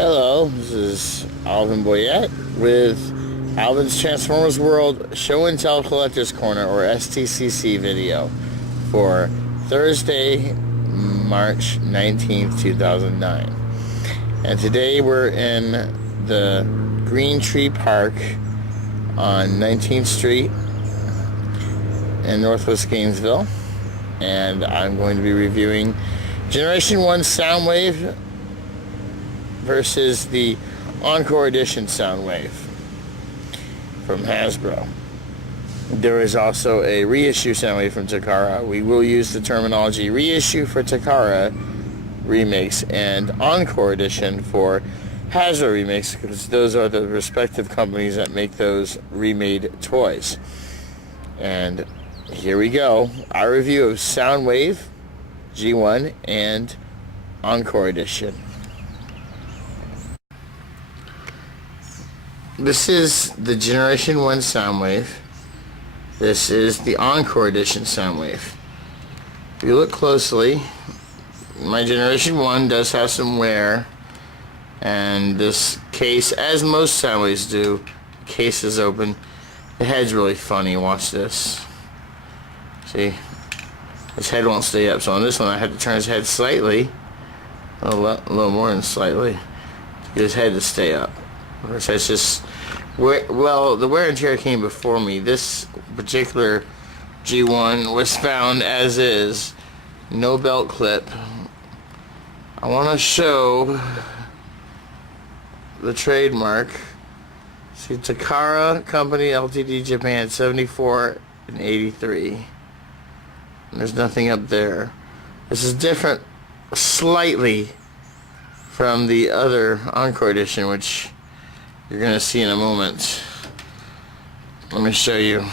Hello, this is Alvin Boyette with Alvin's Transformers World Show and Tell Collector's Corner, or STCC video for Thursday, March 19th, 2009. And today we're in the Green Tree Park on 19th Street in Northwest Gainesville. And I'm going to be reviewing Generation 1 SOUNDWAVE versus the Encore Edition SOUNDWAVE from Hasbro. There is also a reissue SOUNDWAVE from Takara. We will use the terminology reissue for Takara remakes and Encore Edition for Hasbro remakes, because those are the respective companies that make those remade toys. And here we go. Our review of SOUNDWAVE G1 and Encore Edition. This is the Generation 1 SOUNDWAVE. This is the Encore Edition SOUNDWAVE. If you look closely, my Generation 1 does have some wear, and this case, as most SOUNDWAVEs do, the case is open. The head's really funny. Watch this. See? His head won't stay up, so on this one I had to turn his head slightly, a little more than slightly, to get his head to stay up. So it's just, well, the wear and tear came before me. This particular G1 was found as is, no belt clip. I want to show the trademark. See, Takara Company Ltd. Japan, 74 and 83. And there's nothing up there. This is different slightly from the other Encore Edition, which you're going to see in a moment. Let me show you.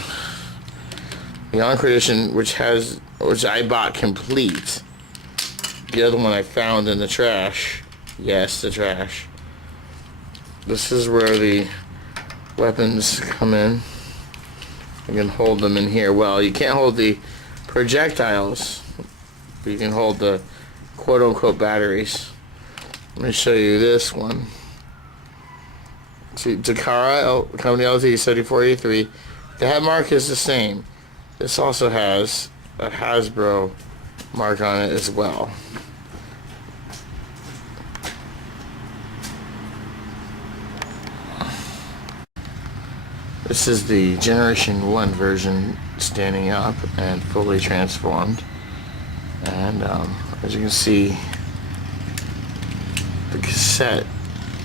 The Encore Edition, which I bought complete. The other one I found in the trash. Yes, the trash. This is where the weapons come in. You can hold them in here. Well, you can't hold the projectiles, but you can hold the quote-unquote batteries. Let me show you this one. See, Takara Company Ltd. 7483. The head mark is the same. This also has a Hasbro mark on it as well. This is the Generation 1 version, standing up and fully transformed. And as you can see, the cassette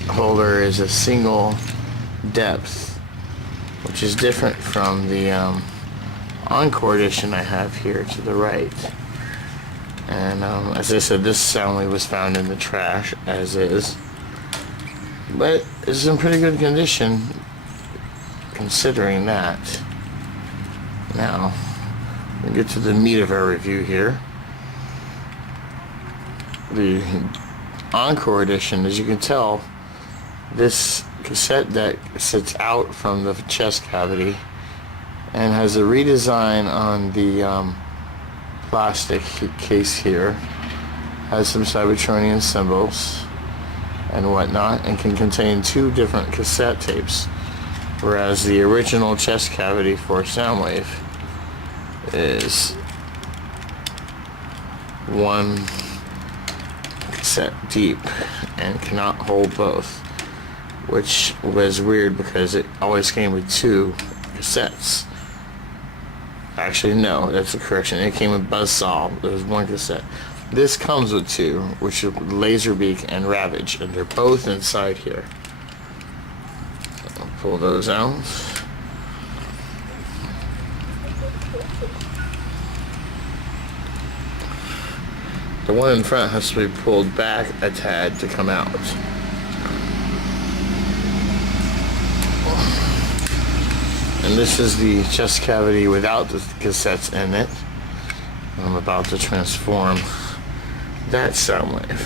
holder is a single depth, which is different from the Encore Edition I have here to the right. And as I said, this SOUNDWAVE was found in the trash as is, but it's in pretty good condition considering that. Now we get to the meat of our review here. The Encore Edition, as you can tell, this cassette deck sits out from the chest cavity and has a redesign on the plastic case here. Has some Cybertronian symbols and whatnot, and can contain 2 different cassette tapes, whereas the original chest cavity for SOUNDWAVE is 1 cassette deep and cannot hold both, which was weird because it always came with 2 cassettes. Actually, no, that's a correction. It came with Buzzsaw. There was 1 cassette. This comes with 2, which are Laserbeak and Ravage, and they're both inside here. I'll pull those out. The one in front has to be pulled back a tad to come out. And this is the chest cavity without the cassettes in it. I'm about to transform that SOUNDWAVE.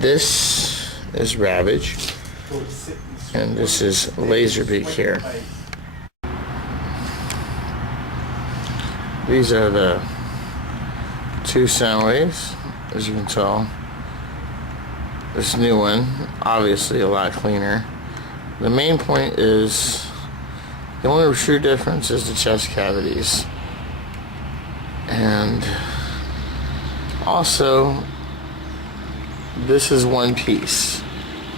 This is Ravage, and this is Laserbeak here. These are the 2 SOUNDWAVEs, as you can tell. this new one, obviously a lot cleaner. The main point is, the only true difference is the chest cavities. And also, this is one piece.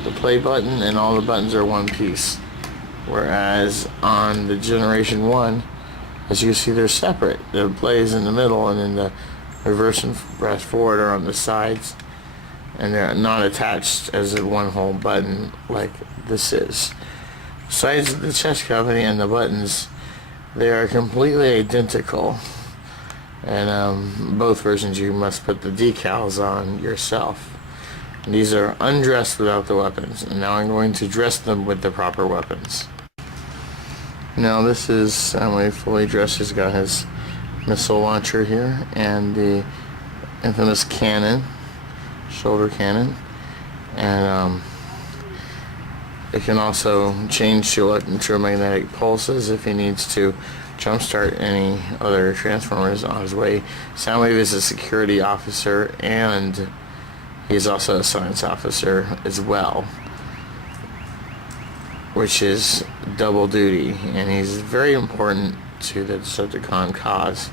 The play button and all the buttons are one piece. Whereas on the Generation 1, as you can see, they're separate. The play is in the middle, and then the reverse and fast forward are on the sides. And they're not attached as a one whole button like this is. Besides the chest cavity and the buttons, they are completely identical. And both versions you must put the decals on yourself. And these are undressed without the weapons. And now I'm going to dress them with the proper weapons. Now this is Soundwave fully dressed. He's got his missile launcher here and the infamous cannon, shoulder cannon, and it can also change to electromagnetic pulses if he needs to jumpstart any other Transformers on his way. Soundwave is a security officer, and he's also a science officer as well, which is double duty, and he's very important to the Decepticon cause.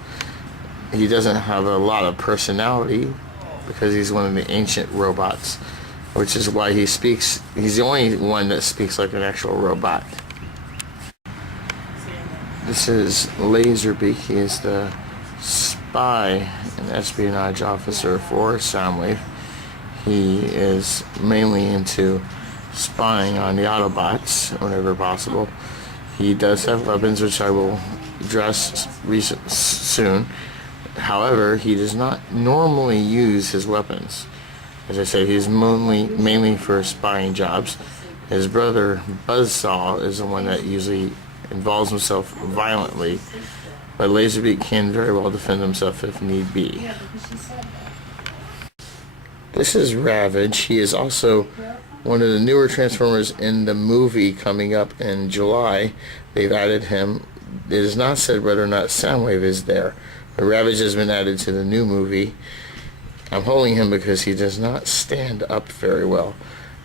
He doesn't have a lot of personality because he's one of the ancient robots, which is why he speaks. He's the only one that speaks like an actual robot. This is Laserbeak. He is the spy and espionage officer for Soundwave. He is mainly into spying on the Autobots whenever possible. He does have weapons, which I will address soon. However, he does not normally use his weapons. As I said, he's mainly for spying jobs. His brother Buzzsaw is the one that usually involves himself violently, but Laserbeak can very well defend himself if need be. This is Ravage. He is also one of the newer Transformers in the movie coming up in July. They've added him. It is not said whether or not Soundwave is there, but Ravage has been added to the new movie. I'm holding him because he does not stand up very well.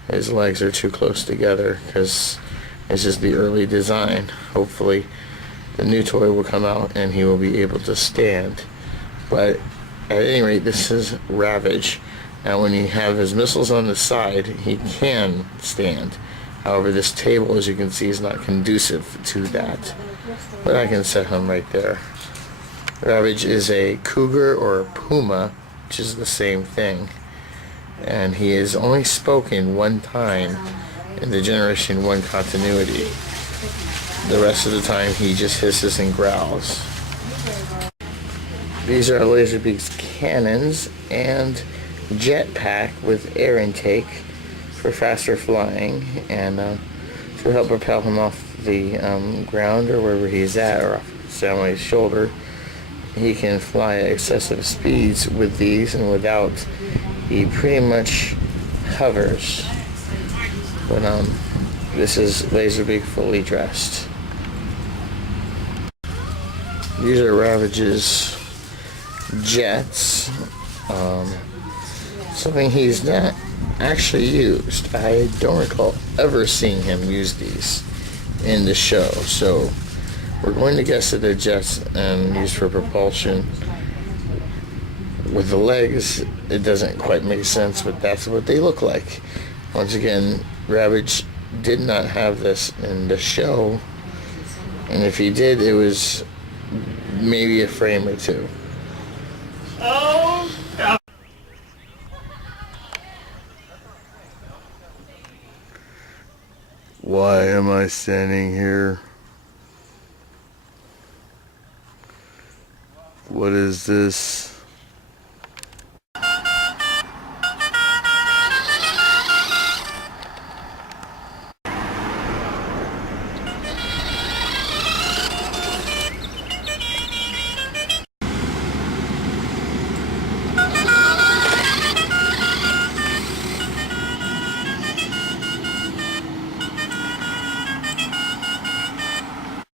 His legs are too close together because it's just the early design. Hopefully the new toy will come out and he will be able to stand. But at any rate, this is Ravage. Now when you have his missiles on the side, he can stand. However, this table, as you can see, is not conducive to that. But I can set him right there. Ravage is a cougar or a puma, which is the same thing. And he is only spoken one time in the Generation 1 continuity. The rest of the time he just hisses and growls. These are Laserbeak's cannons and jetpack with air intake for faster flying and to help propel him off the ground or wherever he's at, or off Soundwave's shoulder. He can fly at excessive speeds with these, and without, he pretty much hovers. But this is Laserbeak fully dressed. These are Ravage's jets. Something he's not actually used. I don't recall ever seeing him use these in the show, so we're going to guess that they're jets and used for propulsion. With the legs, it doesn't quite make sense, but that's what they look like. Once again, Ravage did not have this in the show, and if he did, it was maybe a frame or two. Oh, God. Why am I standing here? What is this?